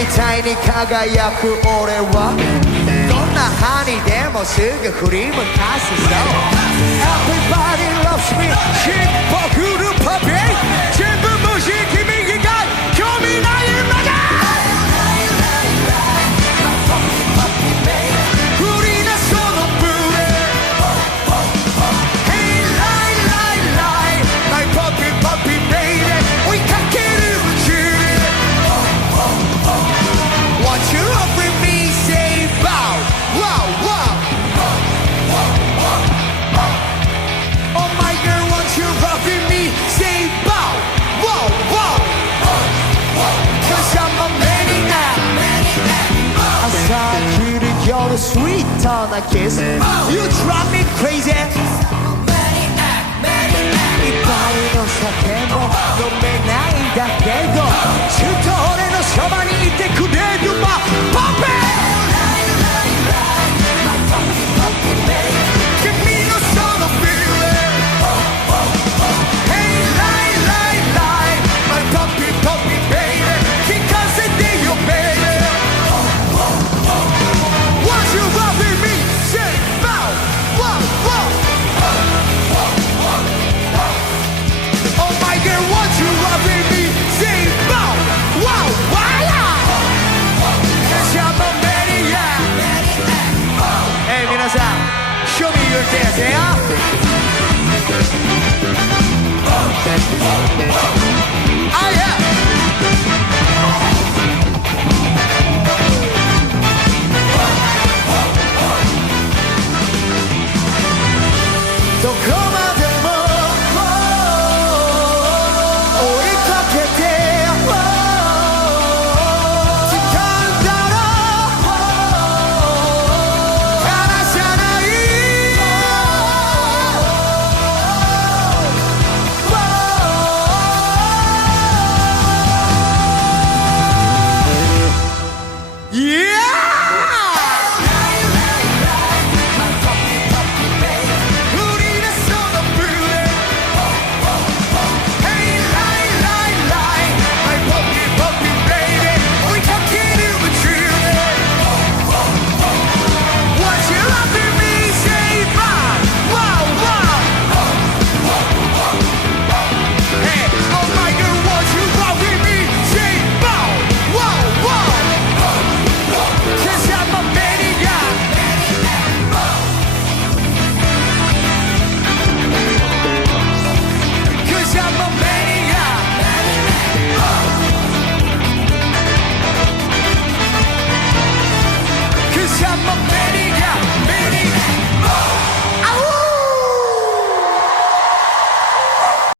みたいに輝く俺はどんな歯にでもすぐ振り向かすぞ Everybody loves me しっぽくるパピー全部無視君以外興味ないまだ不利なそのプレー Hey lie lie lie My puppy puppy baby 追いかける夢中で Want you up with me say bow wow wow Oh my girl want you up with me say bow wow wow Cause I'm a maniac朝霧夜スイートなキス You drive me crazy 一杯の酒も飲めないだけどずっと俺のそばにいてくれるまパペ君のその feeling Hey lie lie lie My puppy puppy baby 聞かせてよ baby Want you love me say bow wow wow Oh my girl want you love me say bow wow wow Cause I'm a maniac Hey 皆さん Show me your dance, yeah?